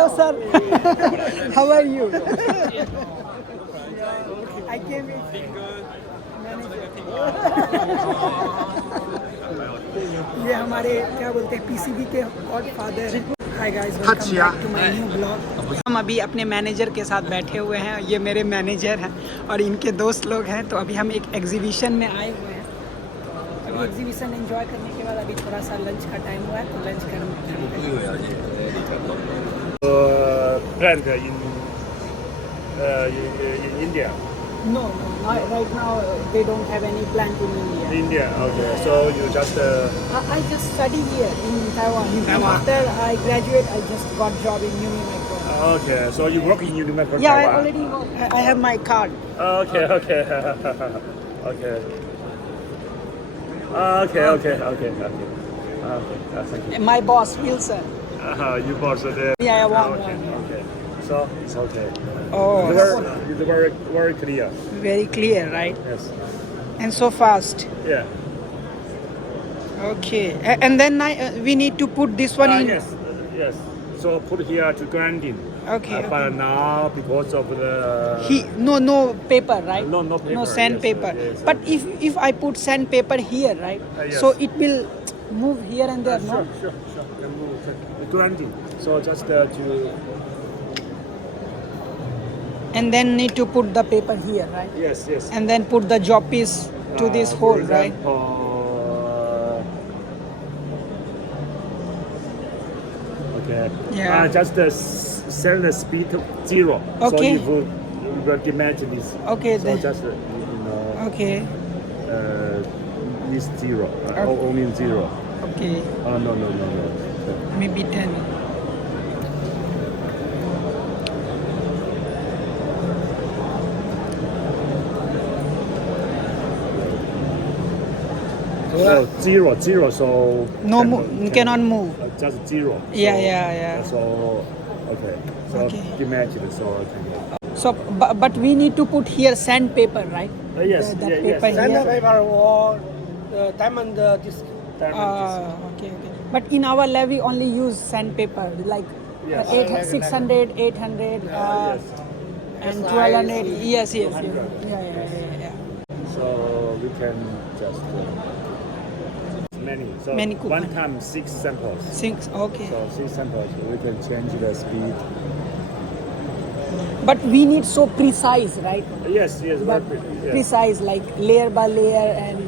Hello, sir. How are you? I came with ये हमारे क्या बोलते हैं पीसीबी के गॉडफादर हैं। Hi guys, welcome back to my new blog. हम अभी अपने मैनेजर के साथ बैठे हुए हैं। ये मेरे मैनेजर हैं और इनके दोस्त लोग हैं। तो अभी हम एक एग्जीबिशन में आए हुए हैं। अभी एग्जीबिशन एंजॉय करने के बाद अभी थोड़ा सा लंच का टाइम हुआ है, तो लंच करते plant in India. No, right now they don't have any plant in India. India, okay. So you just I just study here in Taiwan. After I graduate, I just got job in Unimicro. okay. So you work in Unimicro Yeah, I Taiwan. already work. I have my card. Okay, okay, okay. Okay. Thank you. My boss Wilson. You boss are there. Yeah, I want Okay, one. okay. So it's okay. Oh, It's very, very clear. very clear, right? Yes. And so fast. Yeah. Okay. And then we need to put this one in. Yes. So put here to grinding. Okay. But now because of the No paper, right? No paper, No sandpaper. yes. But if I put sandpaper here, right? Yes. So it will move here and there, no? Sure. Can move. Grinding. So just to And then need to put the paper here, right? yes. And then put the job piece to this hole, For right? example, okay. Yeah. Just set the speed to 0. Okay. So if you will damage this. Okay, So then. just Okay. this 0. Okay. Only 0. Okay. No. Maybe 10. So 0. So No cannot move. Just 0. Yeah. So okay. So Okay. damage it. So okay. So, but we need to put here sandpaper, right? Yes. That yes. paper here. Sandpaper or diamond disc. Okay. But in our lab we only use sandpaper, like Yes. 600, 800, Yes. and 1200. Yes. Yeah. So we can just many. So Many one coupon. time 6 samples. Okay. So 6 samples. We can change the speed. But we need so precise, right? Yes. But Very yes. precise, like layer by layer and.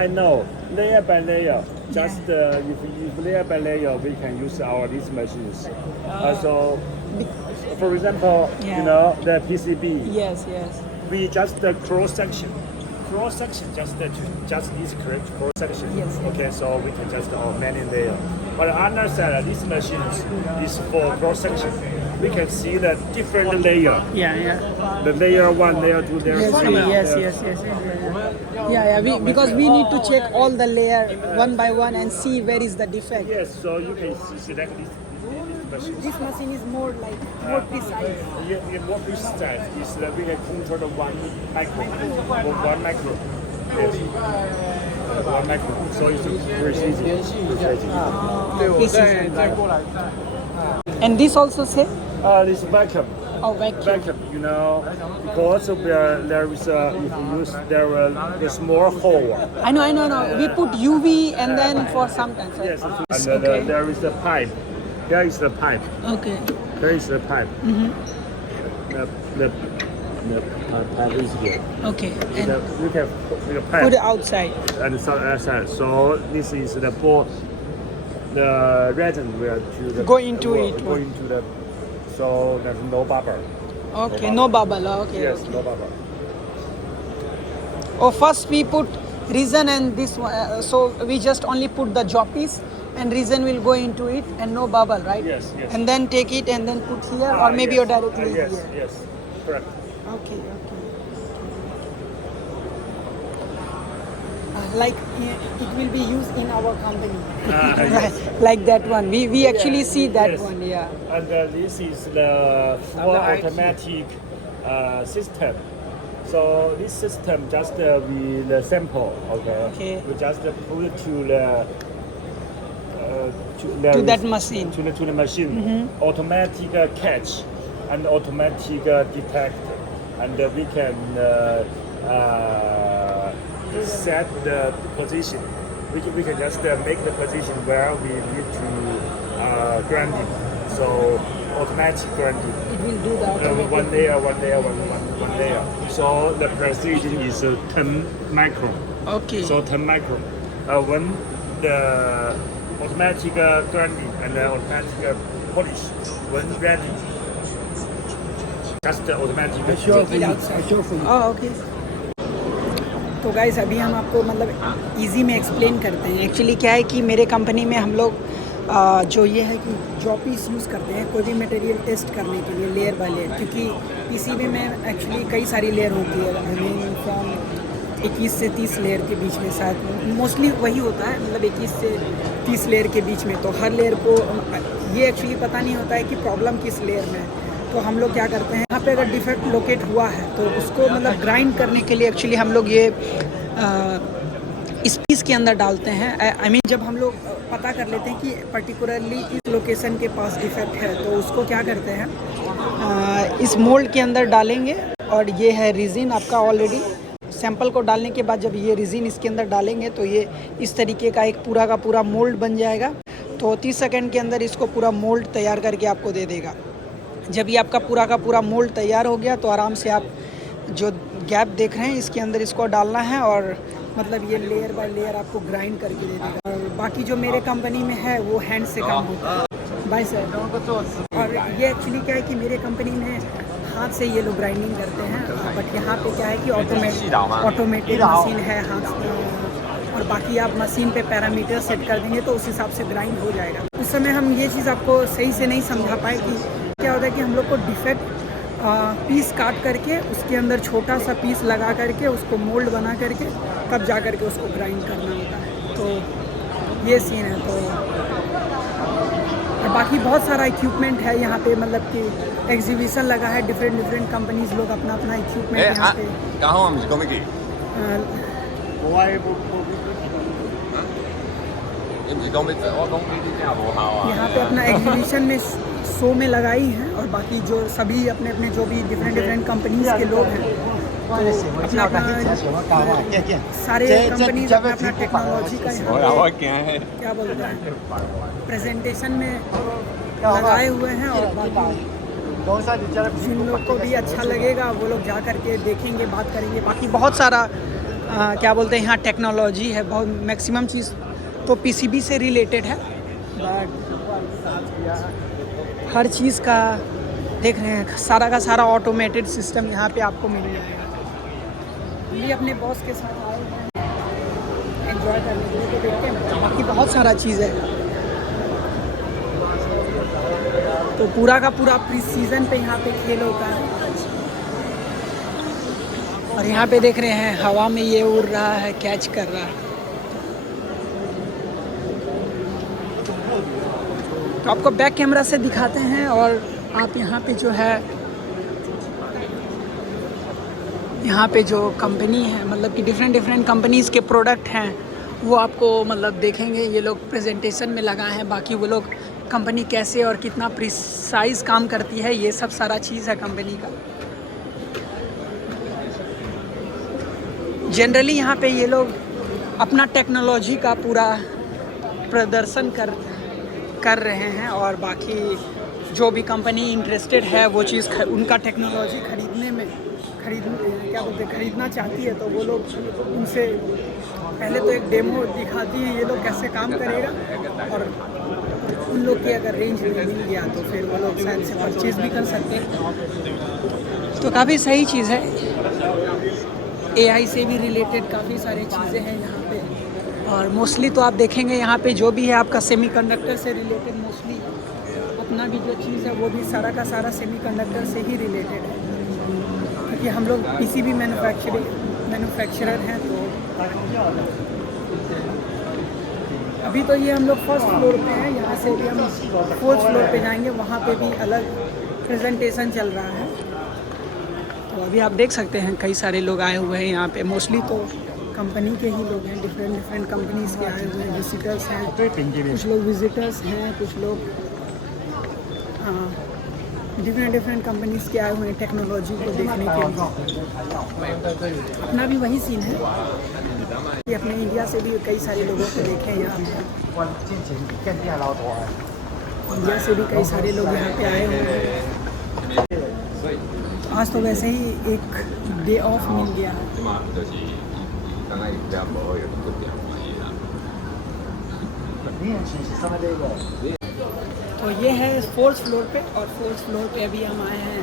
I know layer by layer. Just if layer by layer, we can use these machines. So, for example, Yeah. the PCB. Yes. We just cross section, just this correct cross section. Yes. Okay, so we can just many layer. But on the other side, this machine is for cross section. We can see the different layer. Yeah. The layer 1, layer 2, layer 3. Yes. Yeah. Because we need to check all the layer one by one and see where is the defect. Yes, so you can select this machine. This machine is more precise. Yeah, more precise is that we can control the 1 micro or 1 micro. Yes. 1 micro. So it's precision. Precision, right? And this also say? This vacuum. Oh, vacuum. Vacuum, because there is if you use the small hole. I know. We put UV and then for some time. So Yes, and okay. there is the pipe. Here is the pipe. Okay. Here is the pipe. The pipe is here. Okay. And You can put the pipe put it outside. and outside. So this is the ball. The resin will Go into it. Go into the. So there's no bubble. Okay. No bubble. Okay. Yes, okay. no bubble. Oh, first we put resin and this one. So we just only put the job piece and resin will go into it and no bubble, right? Yes. And then take it and then put here or maybe you're directly yes, here. Yes, correct. Okay. Like it will be used in our company. Yes. Like that one. We actually see that yes. one, yeah. And this is the full automatic system. So this system just with the sample, okay? Okay. We just put it to the To that machine. To the machine. Automatic catch and automatic detect, and we can set the position. We can just make the position where we need to grind it. So automatic grinding. It will do that. One layer. So the precision is 10 micron. Okay. So 10 micron. When the automatic grinding and the automatic polish, when ready, just automatic. Oh, okay. तो guys अभी हम आपको मतलब easy में explain करते हैं। Actually क्या है कि मेरे कंपनी में हम लोग जो ये है कि जॉपीस यूज़ करते हैं कोई भी मटेरियल टेस्ट करने के लिए लेयर बाय लेयर, क्योंकि पीसीबी में एक्चुअली कई सारी लेयर होती है। आई मीन फ्रॉम 21 से 30 लेयर के बीच में, शायद मोस्टली वही होता है, मतलब 21 से 30 लेयर के बीच में। तो हर लेयर को ये एक्चुअली पता नहीं होता है कि प्रॉब्लम किस लेयर में है। तो हम लोग क्या करते हैं, यहाँ पे अगर डिफेक्ट लोकेट हुआ है तो उसको मतलब ग्राइंड करने के लिए एक्चुअली हम लोग ये इस पीस के अंदर डालते हैं। आई मीन जब हम लोग पता कर लेते हैं कि पर्टिकुलरली इस लोकेशन के पास डिफेक्ट है तो उसको क्या करते हैं, इस मोल्ड के अंदर डालेंगे। और ये है रिजिन आपका ऑलरेडी सैंपल को डालने के बाद जब ये रिजिन इसके अंदर डालेंगे तो ये इस तरीके का एक पूरा का पूरा मोल्ड बन जाएगा। तो 30 सेकंड के अंदर इसको पूरा मोल्ड तैयार करके आपको दे देगा। जब ये आपका पूरा का पूरा मोल्ड तैयार हो गया तो आराम से आप जो गैप देख रहे हैं इसके अंदर इसको डालना है और मतलब ये लेयर बाय लेयर आपको ग्राइंड करके दे देगा। और बाकी जो मेरे कंपनी में है वो हैंड से काम होता है भाई सर। और ये एक्चुअली क्या है कि मेरे कंपनी में हाथ से ये लोग ग्राइंडिंग करते हैं, बट यहाँ पे क्या है कि ऑटोमेटेड मशीन है हाथ। और बाकी आप मशीन पे पैरामीटर सेट कर देंगे तो उस हिसाब से ग्राइंड हो जाएगा। उस समय हम ये चीज़ आपको सही से नहीं समझा पाए कि क्या होता है कि हम लोग को डिफेक्ट पीस काट करके उसके अंदर छोटा सा पीस लगा करके उसको मोल्ड बना करके तब जा करके उसको ग्राइंड करना होता है। तो ये सीन है। तो और बाकी बहुत सारा इक्विपमेंट है यहाँ पे, मतलब कि एग्जीबिशन लगा है, डिफरेंट कंपनीज लोग अपना अपना इक्विपमेंट यहाँ पे यहाँ पे अपना एग्जीबिशन में शो में लगाई हैं। और बाकी जो सभी अपने अपने जो भी डिफरेंट कंपनीज के लोग हैं तो अपना सारे कंपनीज अपना टेक्नोलॉजी का यहाँ पे क्या बोलते हैं प्रेजेंटेशन में लगाए हुए हैं। और बाकी जिन लोग को भी अच्छा लगेगा वो लोग जा करके देखेंगे, बात करेंगे। बाकी बहुत सारा क्या बोलते हैं यहाँ टेक्नोलॉजी है, बहुत मैक्सिमम चीज़ तो पीसीबी से रिलेटेड है। बट हर चीज़ का देख रहे हैं सारा का सारा ऑटोमेटेड सिस्टम यहाँ पे आपको मिल जाएगा। हम भी अपने बॉस के साथ आए हैं एंजॉय करने के लिए, तो देखते हैं बाकी बहुत सारा चीज़ है। तो पूरा का पूरा प्रीसीजन पे यहाँ पे खेल होता है। और यहाँ पे देख रहे हैं हवा में ये उड़ रहा है, कैच कर रहा है। तो आपको बैक कैमरा से दिखाते हैं। और आप यहाँ पे जो है यहाँ पे जो कंपनी है, मतलब कि डिफरेंट कंपनीज़ के प्रोडक्ट हैं वो आपको मतलब देखेंगे। ये लोग प्रेजेंटेशन में लगाए हैं। बाकी वो लोग कंपनी कैसे और कितना प्रिसाइज काम करती है ये सब सारा चीज़ है कंपनी का। जनरली यहाँ पे ये लोग अपना टेक्नोलॉजी का पूरा प्रदर्शन कर रहे हैं। और बाकी जो भी कंपनी इंटरेस्टेड है वो चीज़ उनका टेक्नोलॉजी खरीदना चाहती है तो वो लोग उनसे पहले तो एक डेमो दिखाती है ये लोग कैसे काम करेगा। और उन लोग के अगर रेंज में मिल गया तो फिर वो लोग शायद से परचेज़ भी कर सकते हैं। तो काफ़ी सही चीज़ है। AI से भी रिलेटेड काफ़ी सारी चीज़ें हैं यहाँ पे। और मोस्टली तो आप देखेंगे यहाँ पे जो भी है आपका सेमीकंडक्टर से रिलेटेड, मोस्टली अपना भी जो चीज़ है वो भी सारा का सारा सेमीकंडक्टर से ही रिलेटेड है, क्योंकि हम लोग PCB मैन्युफैक्चरर हैं। तो अभी तो ये हम लोग फर्स्ट फ्लोर पे हैं, यहाँ से भी हम 4th फ्लोर पे जाएंगे, वहाँ पे भी अलग प्रेजेंटेशन चल रहा है। तो अभी आप देख सकते हैं कई सारे लोग आए हुए हैं यहाँ पे। मोस्टली तो कंपनी के ही लोग हैं, डिफरेंट कंपनीज के आए हुए विजिटर्स हैं। कुछ लोग विजिटर्स हैं, कुछ लोग डिफरेंट कंपनीज के आए हुए हैं टेक्नोलॉजी को देखने के लिए। अपना भी वही सीन है कि अपने इंडिया से भी कई सारे लोगों को देखें यहाँ पे। इंडिया से भी कई सारे लोग यहाँ पे आए हुए हैं। आज तो वैसे ही एक डे ऑफ मिल गया है। तो ये है 4th फ्लोर पे, और 4th फ्लोर पे अभी हम आए हैं।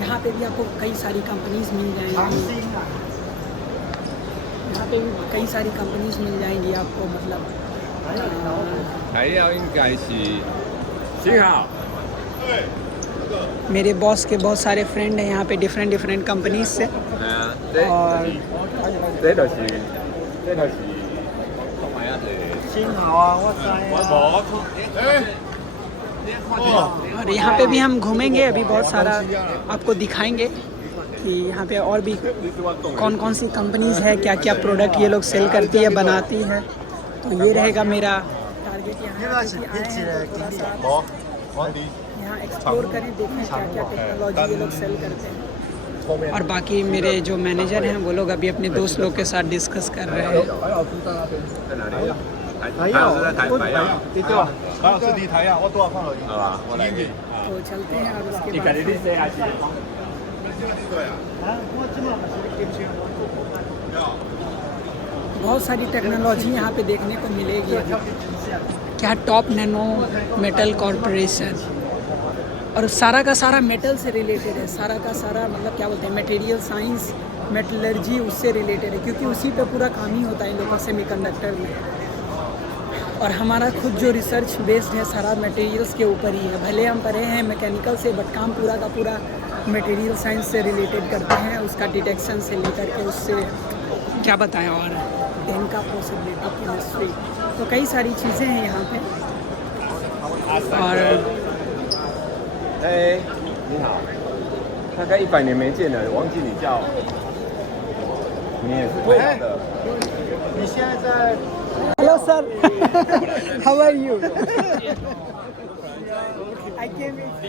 यहाँ पे भी आपको कई सारी कंपनीज मिल जाएंगी। यहाँ पे भी कई सारी कंपनीज मिल जाएंगी आपको, मतलब मेरे बॉस के बहुत सारे फ्रेंड हैं यहाँ पे डिफरेंट कंपनीज से। और और यहाँ पे भी हम घूमेंगे, अभी बहुत सारा आपको दिखाएंगे कि यहाँ पे और भी कौन कौन सी कंपनीज है, क्या क्या प्रोडक्ट ये लोग सेल करती है, बनाती है। तो ये रहेगा मेरा टारगेट यहाँ एक्सप्लोर करें, देखें क्या क्या टेक्नोलॉजी ये लोग सेल करते हैं। और बाकी मेरे जो मैनेजर हैं वो लोग अभी अपने दोस्त लोग के साथ डिस्कस कर रहे हैं। तो चलते हैं और उसके बाद बहुत सारी टेक्नोलॉजी यहाँ पे देखने को मिलेगी। क्या टॉप नैनो मेटल कॉरपोरेशन, और सारा का सारा मेटल से रिलेटेड है। सारा का सारा मतलब क्या बोलते हैं, मटेरियल साइंस, मेटलर्जी उससे रिलेटेड है, क्योंकि उसी पे पूरा काम ही होता है इन लोगों का सेमीकंडक्टर में। और हमारा खुद जो रिसर्च बेस्ड है सारा मटेरियल्स के ऊपर ही है। भले हम पढ़े हैं मैकेनिकल से, बट काम पूरा का पूरा मटेरियल साइंस से रिलेटेड करते हैं, उसका डिटेक्शन से लेकर के उससे क्या बताएं, और इनका पॉसिबिलिटी केमिस्ट्री, तो कई सारी चीज़ें हैं यहाँ पे। और 你好，大概100年没见了，忘记你叫，你也是会的。你现在在 Hello sir, how are you? I came with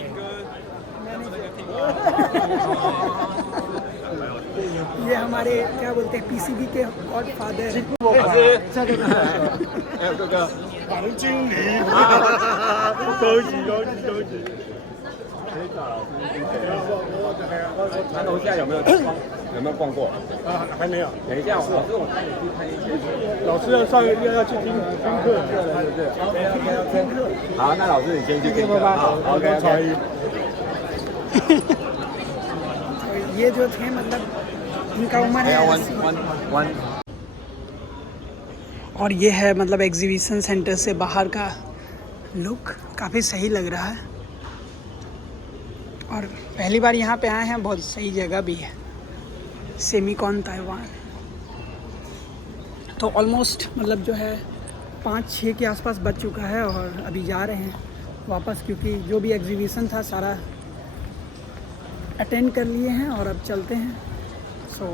ये हमारे क्या बोलते हैं PCB के गॉड फादर हैं। 哥哥，王经理，高级。那楼下有没有逛过？还没有。等一下，老师，我带你去看一间。老师要去听课。OK。好，那老师你先去听课。好 ，OK。ये जो थे मतलब इनका उम्र है 1 और ये है मतलब एग्जीबिशन सेंटर से बाहर का लुक, काफ़ी सही लग रहा है। और पहली बार यहाँ पे आए हैं, बहुत सही जगह भी है, सेमीकॉन ताइवान। तो ऑलमोस्ट मतलब जो है 5-6 के आसपास बज चुका है, और अभी जा रहे हैं वापस, क्योंकि जो भी एग्जीबिशन था सारा अटेंड कर लिए हैं और अब चलते हैं। सो